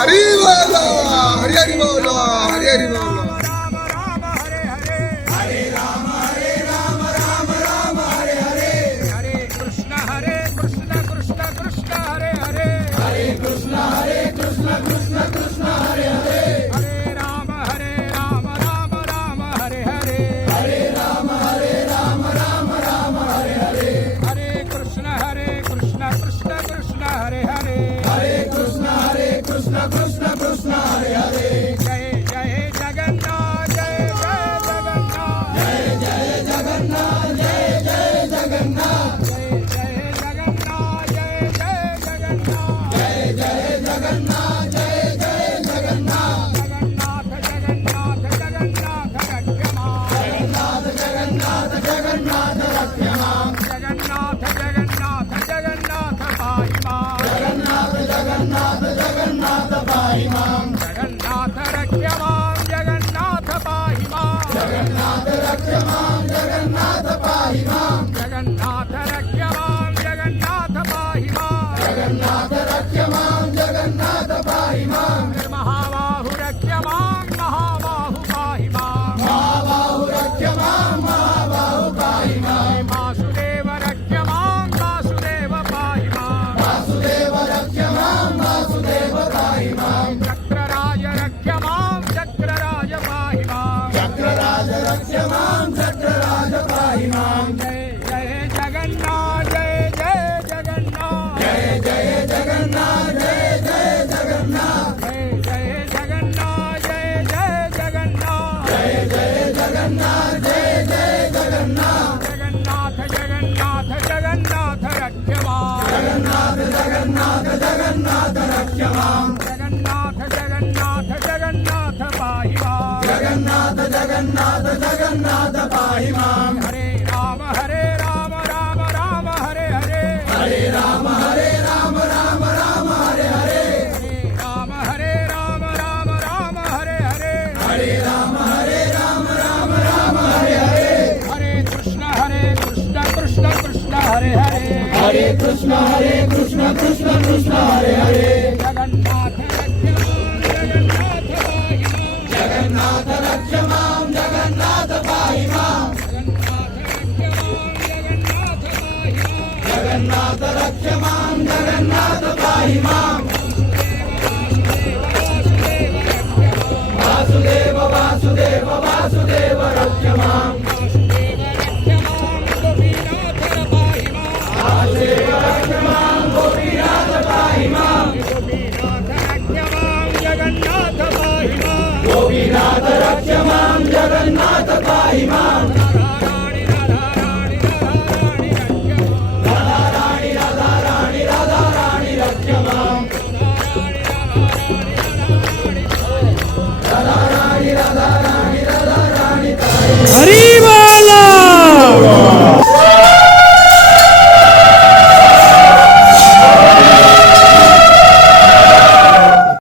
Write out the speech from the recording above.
हरी बोलो हरी हरी बोलो हरी हरी बोलो जगन्नाथ पाहि मां हरे राम राम राम हरे हरे हरे राम राम हरे हरे हरे राम राम हरे हरे हरे राम राम हरे हरे हरे कृष्ण कृष्ण कृष्ण हरे हरे हरे कृष्ण कृष्ण कृष्ण हरे हरे जगन्नाथ रक्ष मां जगन्नाथ पाहि मां जगन्नाथ रक्ष मां जगन्नाथ पाहि मां वासुदेव वासुदेव वासुदेव रक्ष मां वासुदेव रक्ष मां गोपीनाथ पाहि मां जगन्नाथ पाहि मां गोपीनाथ रक्ष मां जगन्नाथ पाहि मां हरी